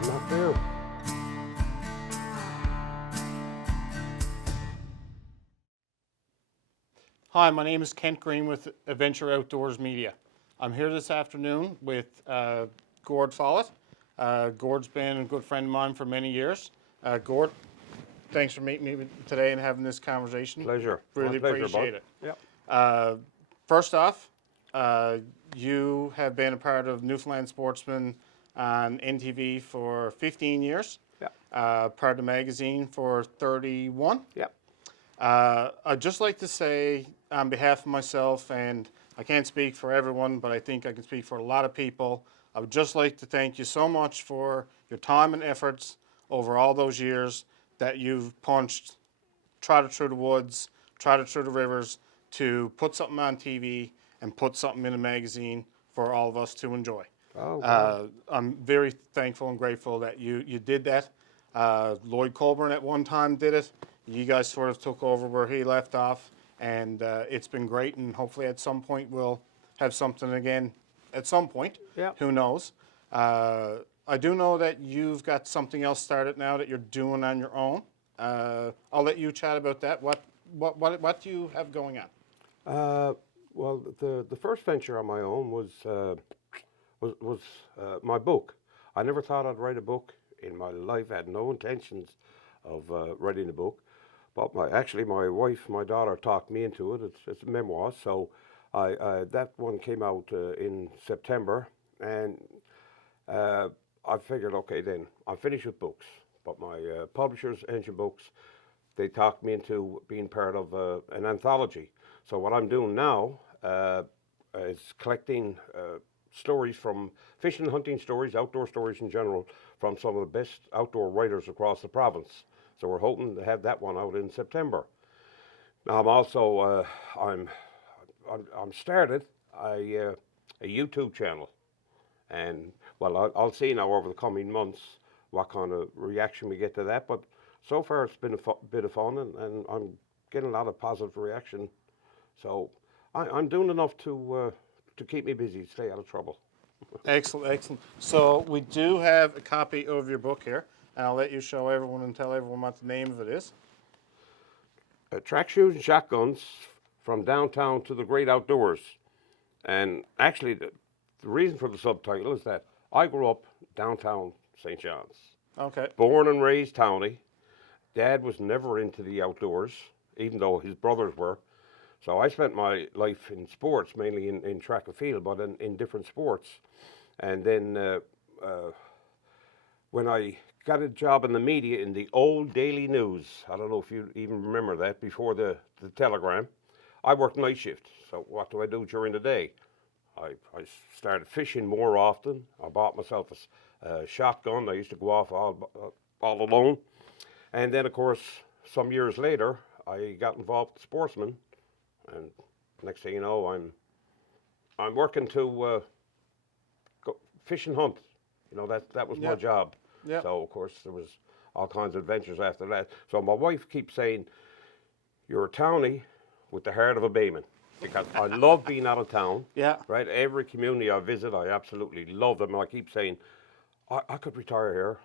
not there. Hi, my name is Kent Green with Adventure Outdoors Media. I'm here this afternoon with Gord Follett. Gord's been a good friend of mine for many years. Gord, thanks for meeting me today and having this conversation. Pleasure. Really My pleasure, appreciate bud. it. Yep. First off, you have been a part of Newfoundland Sportsman on NTV for 15 years. Yep. Part of the magazine for 31. Yep. I'd just like to say, on behalf of myself, and I can't speak for everyone, but I think I can speak for a lot of people, I would just like to thank you so much for your time and efforts over all those years that you've punched, trotted through the woods, trotted through the rivers to put something on TV and put something in a magazine for all of us to enjoy. Oh, wow. I'm very thankful and grateful that you did that. Lloyd Colburn at one time did it. You guys sort of took over where he left off, and it's been great, and hopefully at some point we'll have something again at some point. Yeah. Who knows? I do know that you've got something else started now that you're doing on your own. I'll let you chat about that. What do you have going on? Well, the first venture on my own was my book. I never thought I'd write a book in my life. I had no intentions of writing a book. But my wife, my daughter talked me into it. It's a memoir, so that one came out in September, and I figured, okay, then I'm finished with books. But my publishers, Engine Books, they talked me into being part of an anthology. So what I'm doing now is collecting stories from fishing and hunting stories, outdoor stories in general, from some of the best outdoor writers across the province. So we're hoping to have that one out in September. Now I'm also I'm started a YouTube channel, and well I'll see now over the coming months what kind of reaction we get to that. But so far it's been a bit of fun, and I'm getting a lot of positive reaction. So I'm doing enough to keep me busy, stay out of trouble. Excellent, excellent. So we do have a copy of your book here, and I'll let you show everyone and tell everyone what the name of it is. Track shoes and shotguns from downtown to the great outdoors. And actually, the reason for the subtitle is that I grew up downtown St. John's. Okay. Born and raised townie. Dad was never into the outdoors, even though his brothers were. So I spent my life in sports, mainly in track and field, but in different sports. And then when I got a job in the media in the old Daily News, I don't know if you even remember that, before the telegram, I worked night shift. So what do I do during the day? I started fishing more often. I bought myself a shotgun. I used to go off all alone. And then, of course, some years later, I got involved with Sportsman. And next thing you know, I'm working to go fish and hunt. You know, that was my job. Yep. So of course there was all kinds of adventures after that. So my wife keeps saying, "You're a townie with the heart of a bayman," because I love being out of town. Yeah. Right. Every community I visit, I absolutely love them. And I keep saying, I could retire here.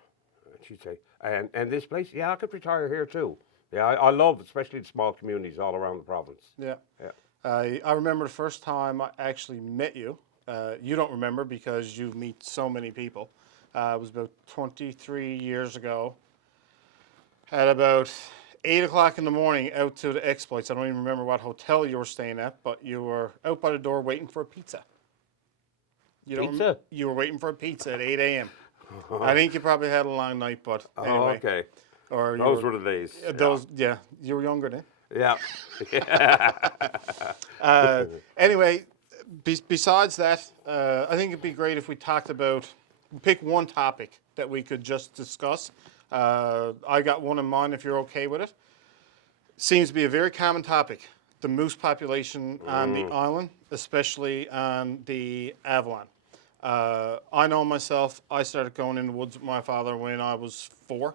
And she'd say, and this place, yeah, I could retire here too. Yeah, I love, especially the small communities all around the province. Yeah. Yeah. I remember the first time I actually met you. You don't remember because you meet so many people. It was about 23 years ago. At about 8 o'clock in the morning, out to the exploits. I don't even remember what hotel you were staying at, but you were out by the door waiting for a pizza. Pizza? You were waiting for a pizza at 8 a.m. I think you probably had a long night, but anyway. Oh, okay. Or Those were the days. Yeah, you were younger then. Yeah. Anyway, besides that, I think it'd be great if we talked about, pick one topic that we could just discuss. I got one in mind if you're okay with it. Seems to be a very common topic, the moose population on the island, especially on the Avalon. I know myself, I started going in the woods with my father when I was 4.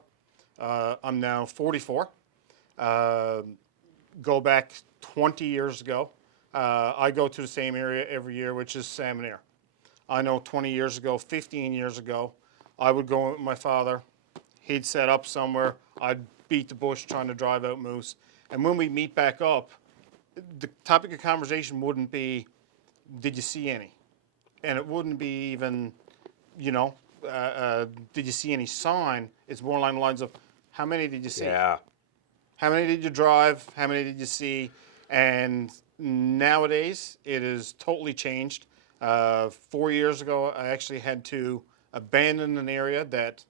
I'm now 44. Go back 20 years ago. I go to the same area every year, which is Salmon Air. I know 20 years ago, 15 years ago, I would go with my father. He'd set up somewhere. I'd beat the bush trying to drive out moose. And when we meet back up, the topic of conversation wouldn't be, did you see any? And it wouldn't be even, you know, did you see any sign? It's more along the lines of, how many did you see? Yeah. How many did you drive? How many did you see? And nowadays, it is totally changed. 4 years ago, I actually had to abandon an area that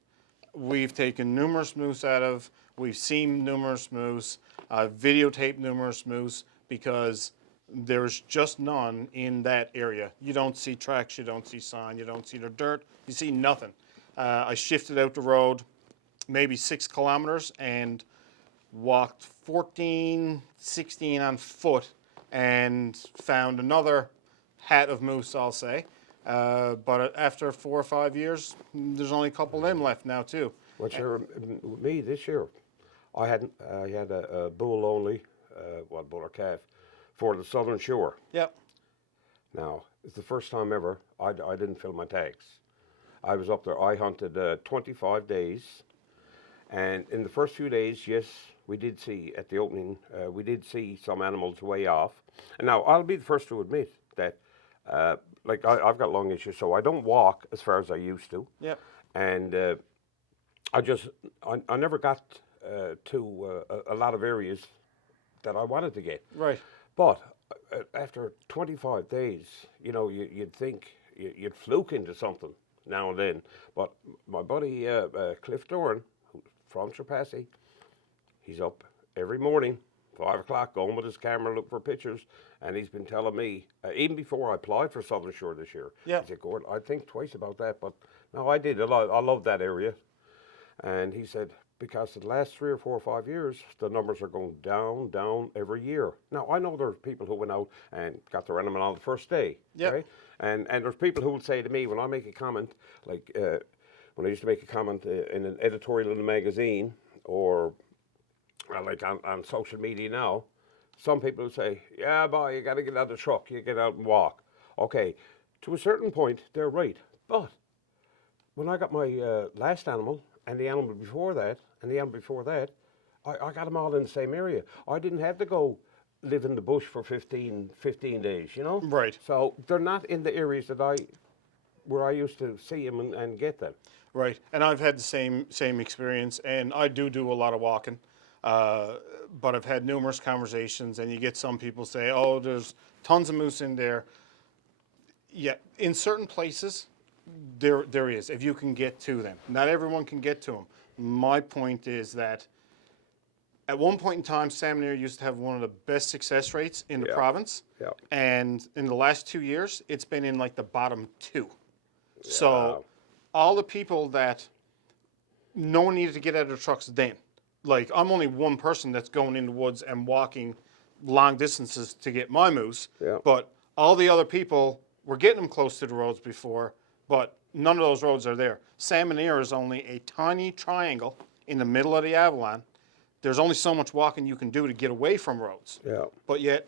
we've taken numerous moose out of. We've seen numerous moose. I've videotaped numerous moose because there's just none in that area. You don't see tracks, you don't see sign, you don't see the dirt, you see nothing. I shifted out the road maybe 6 kilometers and walked 14, 16 on foot and found another hat of moose, I'll say. But after 4 or 5 years, there's only a couple of them left now too. What's your, me this year, I had a bull only, bull or calf, for the southern shore. Yep. Now, it's the first time ever I didn't fill my tags. I was up there, I hunted 25 days, and in the first few days, yes, we did see at the opening, we did see some animals way off. And now, I'll be the first to admit that, like I've got lung issues, so I don't walk as far as I used to. Yep. And I never got to a lot of areas that I wanted to get. Right. But after 25 days, you know, you'd think you'd fluke into something now and then. But my buddy Cliff Doran, from Trapassi, he's up every morning, 5 o'clock, going with his camera, looking for pictures. And he's been telling me, even before I applied for Southern Shore this year, Yep. he said, Gord, I think twice about that. But no, I did. I love that area. And he said, because the last 3 or 4 or 5 years, the numbers are going down, down every year. Now, I know there's people who went out and got their animal on the first day, Yep. right? And there's people who will say to me, when I make a comment, like when I used to make a comment in an editorial in a magazine or like on social media now, some people will say, yeah, boy, you got to get out of the truck, you get out and walk. Okay, to a certain point, they're right. But when I got my last animal, and the animal before that, and the animal before that, I got them all in the same area. I didn't have to go live in the bush for 15 days, you know? Right. So they're not in the areas where I used to see them and get them. Right. And I've had the same experience, and I do a lot of walking. But I've had numerous conversations, and you get some people say, oh, there's tons of moose in there. Yeah, in certain places, there is, if you can get to them. Not everyone can get to them. My point is that at one point in time, salmon ear used to have one of the best success rates in the province. Yeah. And in the last 2 years, it's been in like the bottom 2. Yeah. So all the people that no one needed to get out of their trucks then. Like, I'm only one person that's going in the woods and walking long distances to get my moose. Yeah. But all the other people were getting them close to the roads before, but none of those roads are there. Salmon Ear is only a tiny triangle in the middle of the Avalon. There's only so much walking you can do to get away from roads. Yeah. But yet,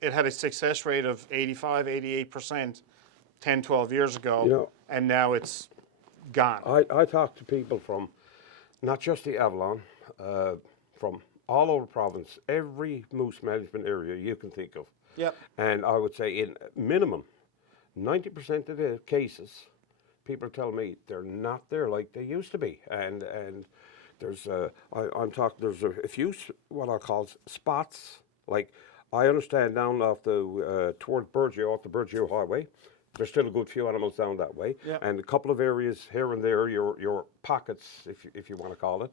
it had a success rate of 85, 88% 10, 12 years ago, You know, and now it's gone. I talk to people from not just the Avalon, from all over the province, every moose management area you can think of. Yep. And I would say in minimum 90% of the cases, people are telling me they're not there like they used to be. And there's there's a few what I call spots. Like I understand down off the towards Burgeo, off the Burgeo Highway, there's still a good few animals down that way. Yep. And a couple of areas here and there, your pockets, if you want to call it.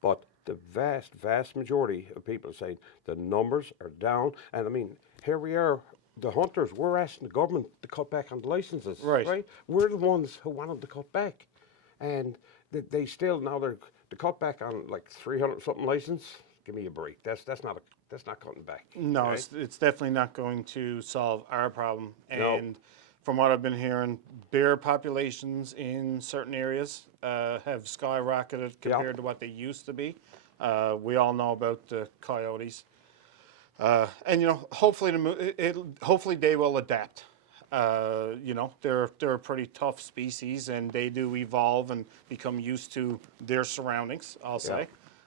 But the vast majority of people are saying the numbers are down. And I mean, here we are, the hunters, we're asking the government to cut back on the licenses. Right. We're the ones who wanted to cut back. And they still, now they're to cut back on like 300 something license. Give me a break. That's not cutting back. No, right? it's definitely not going to solve our problem. And No. from what I've been hearing, bear populations in certain areas have skyrocketed compared to what they used to be. We all know about the coyotes. And you know, hopefully hopefully they will adapt. You know, they're a pretty tough species, and they do evolve and become used to their surroundings, I'll say.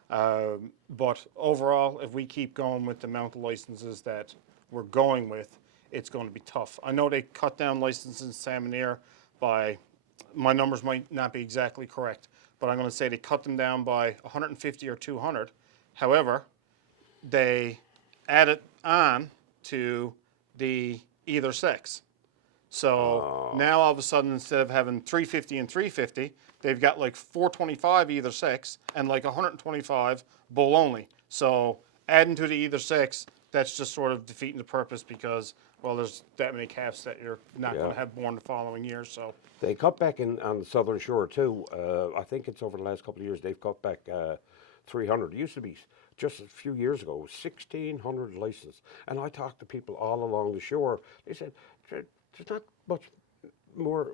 But overall, if we keep going with the amount of licenses that we're going with, it's going to be tough. I know they cut down licenses in Salmon by, my numbers might not be exactly correct, but I'm going to say they cut them down by 150 or 200. However, they added on to the either sex. So now all of a sudden, instead of having 350 and 350, they've got like 425 either sex and like 125 bull only. So adding to the either sex, that's just sort of defeating the purpose because, well, there's that many calves that you're not going to have born the following year. So They cut back on the southern shore too. I think it's over the last couple of years they've cut back 300. It used to be just a few years ago 1,600 licenses, and I talked to people all along the shore. They said there's not more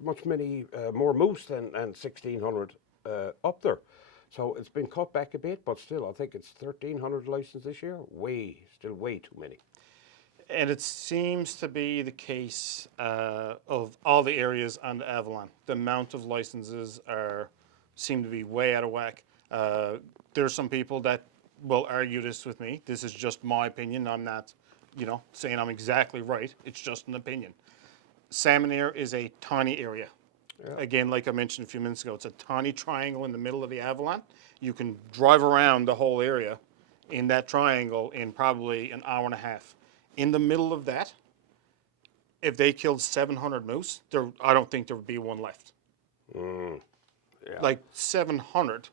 moose than 1,600 up there. So it's been cut back a bit, but still, I think it's 1,300 licenses this year. Still way too many. and it seems to be the case of all the areas on the Avalon. The amount of licenses seem to be way out of whack. There's some people that will argue this with me. This is just my opinion. I'm not, saying I'm exactly right. It's just an opinion. Salmon Air is a tiny area. Yeah. Again, like I mentioned a few minutes ago, it's a tiny triangle in the middle of the Avalon. You can drive around the whole area in that triangle in probably an hour and a half. In the middle of that, if they killed 700 moose, I don't think there would be one left. Yeah. Like 700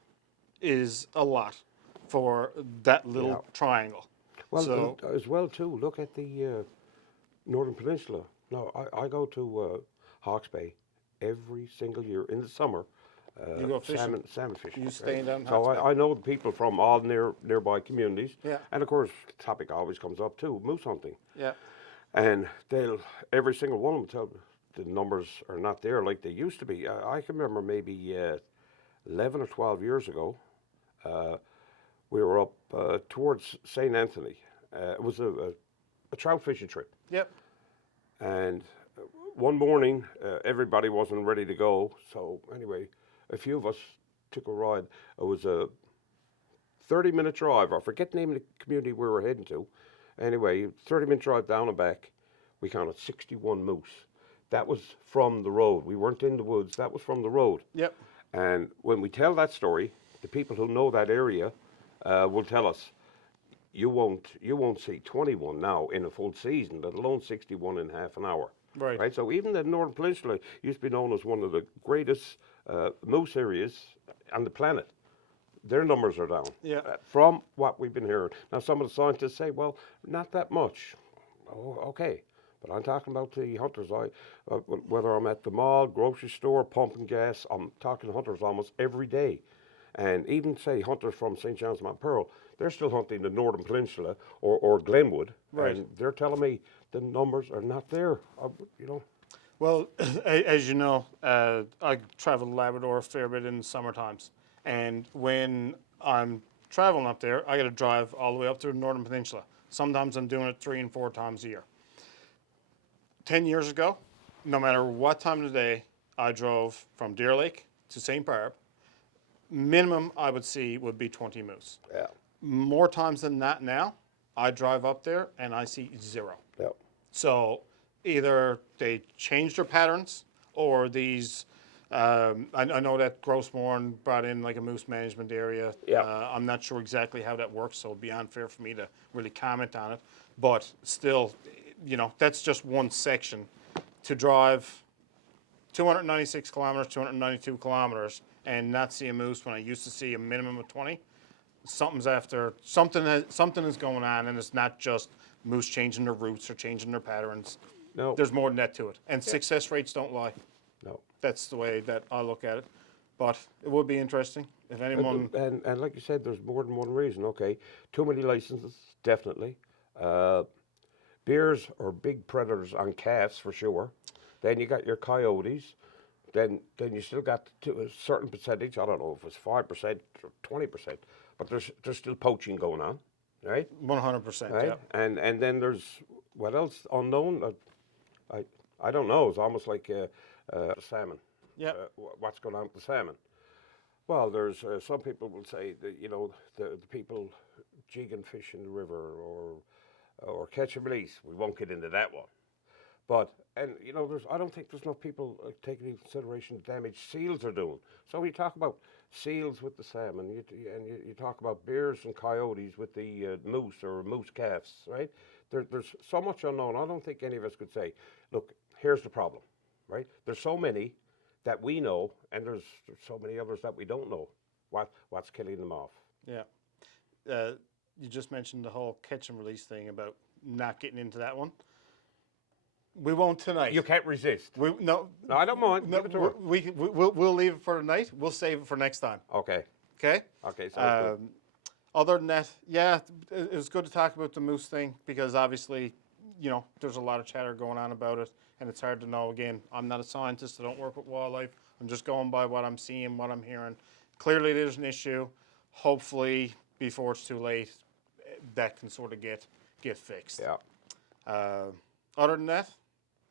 is a lot for that little triangle. Well, so, as well too, look at the Northern Peninsula. No, I go to Hawke's Bay every single year in the summer. You go fishing? Salmon fishing. You staying down in So Hawke's Bay? I know the people from all nearby communities. Yeah. And of course, the topic always comes up too, moose hunting. Yeah. And every single one of them tell the numbers are not there like they used to be. I can remember maybe 11 or 12 years ago, we were up towards St. Anthony. It was a trout fishing trip. Yep. And one morning, everybody wasn't ready to go. So anyway, a few of us took a ride. It was a 30-minute drive. I forget the name of the community we were heading to. Anyway, 30-minute drive down and back. We counted 61 moose. That was from the road. We weren't in the woods. That was from the road. Yep. And when we tell that story, the people who know that area will tell us, you won't see 21 now in a full season, let alone 61 in half an hour. Right. So even the Northern Peninsula used to be known as one of the greatest moose areas on the planet. Their numbers are down. Yeah. From what we've been hearing. Now some of the scientists say, well, not that much. Oh, okay. But I'm talking about the hunters. Whether I'm at the mall, grocery store, pumping gas, I'm talking to hunters almost every day. And even say hunters from St. John's Mount Pearl, they're still hunting the Northern Peninsula or Glenwood. Right. And they're telling me the numbers are not there, Well, as you know, I travel to Labrador a fair bit in the summer times. And when I'm traveling up there, I got to drive all the way up to the Northern Peninsula. Sometimes I'm doing it 3 and 4 times a year. 10 years ago, no matter what time of the day, I drove from Deer Lake to St. Barb. Minimum I would see would be 20 moose. Yeah. More times than that now, I drive up there and I see 0. Yeah. So either they changed their patterns or these, I know that Grossmorn brought in like a moose management area. Yeah. I'm not sure exactly how that works, so it'd be unfair for me to really comment on it. But still, that's just one section. To drive 296 kilometers, 292 kilometers, and not see a moose when I used to see a minimum of 20, something is going on, and it's not just moose changing their routes or changing their patterns. No. There's more than that to it, and success rates don't lie. No. That's the way that I look at it. But it would be interesting if anyone. And like you said, there's more than one reason. Okay, too many licenses, definitely. Bears are big predators on calves for sure. Then you got your coyotes. Then you still got a certain percentage. I don't know if it's 5% or 20%, but there's still poaching going on, right? 100%. Right. Yeah. And then there's what else unknown? I don't know. It's almost like salmon. Yep. What's going on with the salmon? Well, there's some people will say that the people jigging fish in the river or catch and release. We won't get into that one. But I don't think there's enough people taking into consideration the damage seals are doing. So when you talk about seals with the salmon, you talk about bears and coyotes with the moose or moose calves, right? There's so much unknown. I don't think any of us could say, look, here's the problem, right? There's so many that we know, and there's so many others that we don't know. What's killing them off? Yeah. You just mentioned the whole catch and release thing about not getting into that one. We won't tonight. You can't resist. No, I don't mind. No, Give it to her. we'll leave it for tonight. We'll save it for next time. Okay. Okay? Okay, sounds good. Other than that, yeah, it was good to talk about the moose thing because obviously, there's a lot of chatter going on about it, and it's hard to know. Again, I'm not a scientist. I don't work with wildlife. I'm just going by what I'm seeing, what I'm hearing. Clearly, there's an issue. Hopefully, before it's too late, that can sort of get fixed. Yeah. Other than that,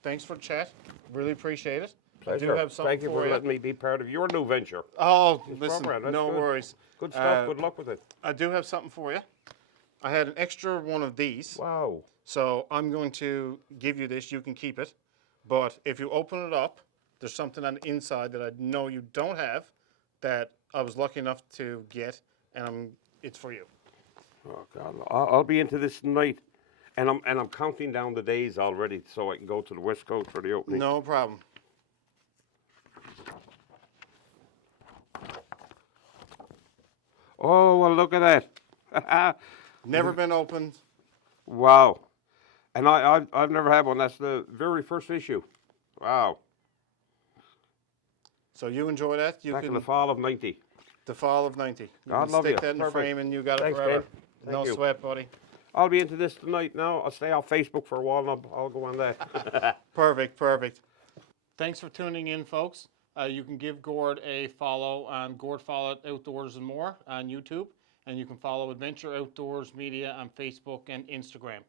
thanks for the chat. Really appreciate it. Pleasure. I do have something Thank you for letting me be part of your new venture. Oh, listen, program. That's no good. worries. Good stuff. Good luck with it. I do have something for you. I had an extra one of these. Wow. So I'm going to give you this. You can keep it. But if you open it up, there's something on the inside that I know you don't have that I was lucky enough to get, and it's for you. Oh God, I'll be into this tonight, and I'm counting down the days already so I can go to the West Coast for the opening. No problem. Oh well, look at that. Never been opened. Wow. And I've never had one. That's the very first issue. Wow. So you enjoy that. You Back can in the fall of '90. the fall of '90. You God can love stick you. that in the Perfect. frame, and you got Thanks, it forever. Ben. No Thank you. sweat, buddy. I'll be into this tonight now. I'll stay on Facebook for a while and I'll go on that. Perfect, perfect. Thanks for tuning in, folks. You can give Gord a follow on Gord Follett Outdoors and More on YouTube, and you can follow Adventure Outdoors Media on Facebook and Instagram.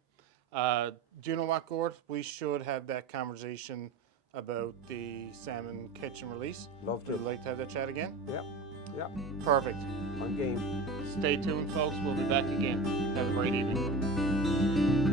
Do you know what, Gord? We should have that conversation about the salmon catch and release. Love to. Would you like to have that chat again? Yep. Yep. Perfect. I'm game. Stay tuned, folks. We'll be back again. Have a great evening.